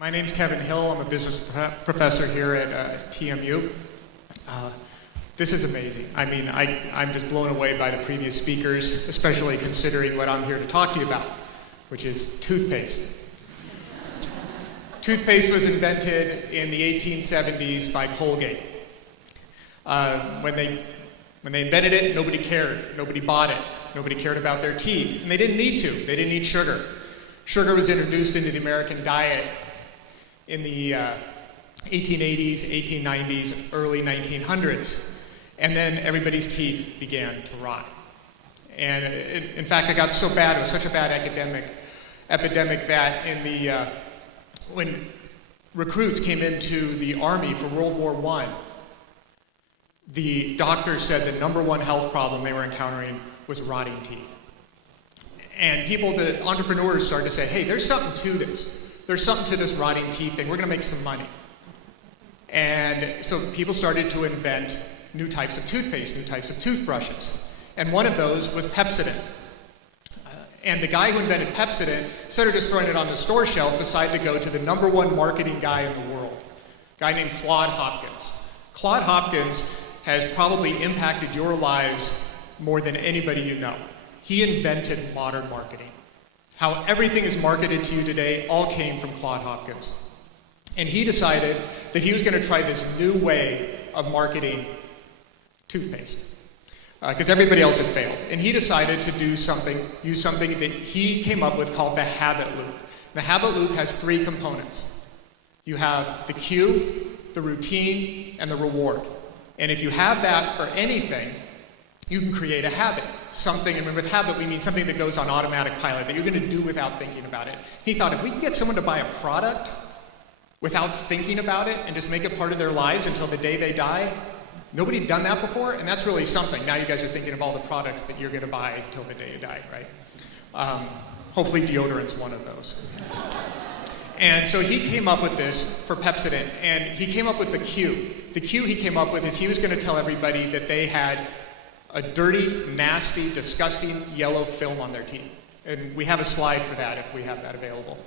My name's Kevin Hill. I'm a business professor here at TMU. This is amazing. I mean, I'm just blown away by the previous speakers, especially considering what I'm here to talk to you about, which is toothpaste. Toothpaste was invented in the 1870s by Colgate. When they invented it, nobody cared. Nobody bought it. Nobody cared about their teeth. And they didn't need to. They didn't need sugar. Sugar was introduced into the American diet in the 1880s, 1890s, early 1900s. And then everybody's teeth began to rot. And in fact, it got so bad, it was such a bad epidemic that when recruits came into the Army for World War I, the doctors said the number one health problem they were encountering was rotting teeth. And the entrepreneurs started to say, hey, there's something to this. There's something to this rotting teeth thing. We're going to make some money. And so people started to invent new types of toothpaste, new types of toothbrushes. And one of those was Pepsodent. And the guy who invented Pepsodent, instead of just throwing it on the store shelf, decided to go to the number one marketing guy in the world, a guy named Claude Hopkins. Claude Hopkins has probably impacted your lives more than anybody you know. He invented modern marketing. How everything is marketed to you today all came from Claude Hopkins. And he decided that he was going to try this new way of marketing toothpaste, because everybody else had failed. And he decided to use something that he came up with called the habit loop. The habit loop has three components. You have the cue, the routine, and the reward. And if you have that for anything, you can create a habit. And with habit, we mean something that goes on automatic pilot, that you're going to do without thinking about it. He thought, if we can get someone to buy a product without thinking about it and just make it part of their lives until the day they die, nobody had done that before, and that's really something. Now you guys are thinking of all the products that you're going to buy till the day you die, right? Hopefully deodorant's one of those. And so he came up with this for Pepsodent, and he came up with the cue. The cue he came up with is he was going to tell everybody that they had a dirty, nasty, disgusting yellow film on their teeth. And we have a slide for that if we have that available.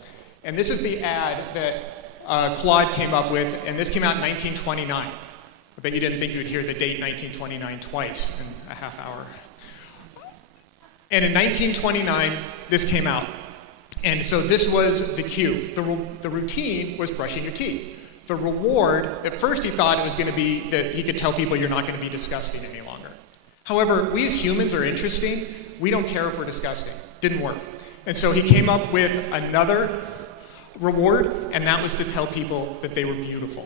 And this is the ad that Claude came up with, and this came out in 1929. I bet you didn't think you would hear the date 1929 twice in a half hour. And in 1929, this came out. And so this was the cue. The routine was brushing your teeth. The reward, at first he thought it was going to be that he could tell people you're not going to be disgusting any longer. However, we as humans are interesting. We don't care if we're disgusting. Didn't work. And so he came up with another reward, and that was to tell people that they were beautiful.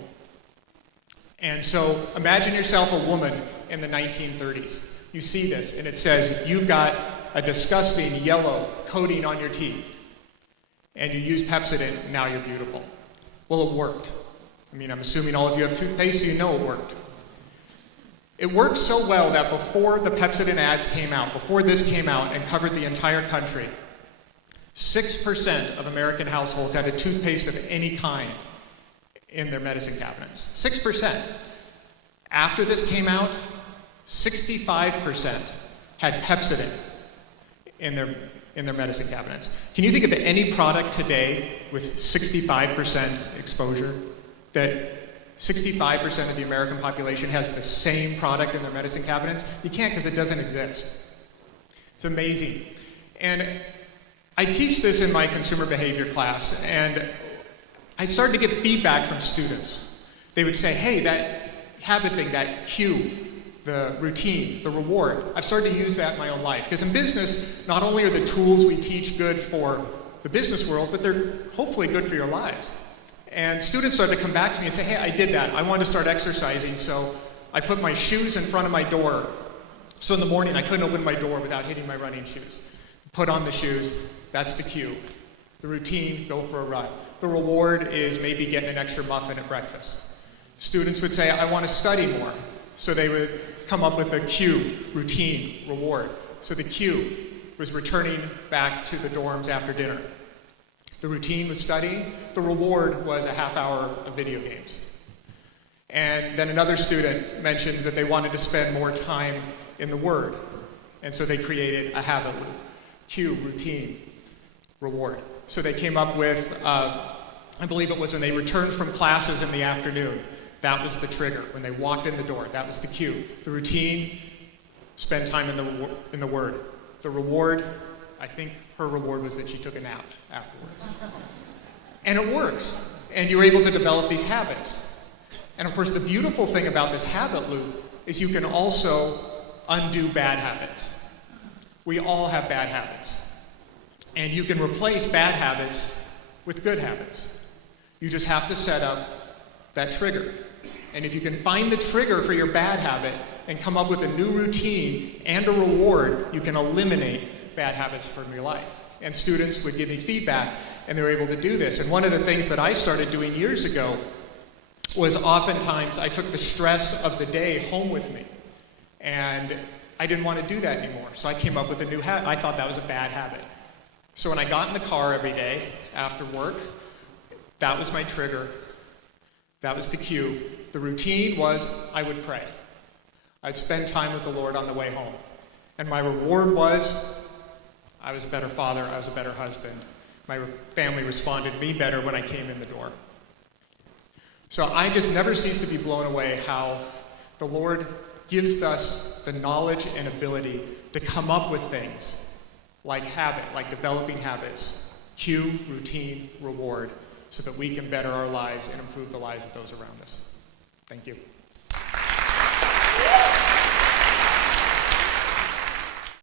And so imagine yourself a woman in the 1930s. You see this, and it says, you've got a disgusting yellow coating on your teeth, and you use Pepsodent, and now you're beautiful. Well, it worked. I mean, I'm assuming all of you have toothpaste, so you know it worked. It worked so well that before the Pepsodent ads came out, before this came out and covered the entire country, 6% of American households had a toothpaste of any kind in their medicine cabinets. 6%. After this came out, 65% had Pepsodent in their medicine cabinets. Can you think of any product today with 65% exposure that 65% of the American population has the same product in their medicine cabinets? You can't, because it doesn't exist. It's amazing. And I teach this in my consumer behavior class, and I started to get feedback from students. They would say, hey, that habit thing, that cue, the routine, the reward, I've started to use that in my own life. Because in business, not only are the tools we teach good for the business world, but they're hopefully good for your lives. And students started to come back to me and say, hey, I did that. I wanted to start exercising, so I put my shoes in front of my door. So in the morning, I couldn't open my door without hitting my running shoes. Put on the shoes. That's the cue. The routine, go for a run. The reward is maybe getting an extra muffin at breakfast. Students would say, I want to study more. So they would come up with a cue, routine, reward. So the cue was returning back to the dorms after dinner. The routine was studying. The reward was a half hour of video games. And then another student mentioned that they wanted to spend more time in the Word. And so they created a habit loop. Cue, routine, reward. So they came up with I believe it was when they returned from classes in the afternoon. That was the trigger. When they walked in the door, that was the cue. The routine, spend time in the Word. The reward, I think her reward was that she took a nap afterwards. And it works. And you're able to develop these habits. And of course, the beautiful thing about this habit loop is you can also undo bad habits. We all have bad habits. And you can replace bad habits with good habits. You just have to set up that trigger. And if you can find the trigger for your bad habit and come up with a new routine and a reward, you can eliminate bad habits from your life. And students would give me feedback, and they were able to do this. And one of the things that I started doing years ago was oftentimes I took the stress of the day home with me. And I didn't want to do that anymore. So I came up with a new habit. I thought that was a bad habit. So when I got in the car every day after work, that was my trigger. That was the cue. The routine was I would pray. I'd spend time with the Lord on the way home. And my reward was I was a better father, I was a better husband. My family responded to me better when I came in the door. So I just never cease to be blown away how the Lord gives us the knowledge and ability to come up with things like habit, like developing habits, cue, routine, reward, so that we can better our lives and improve the lives of those around us. Thank you.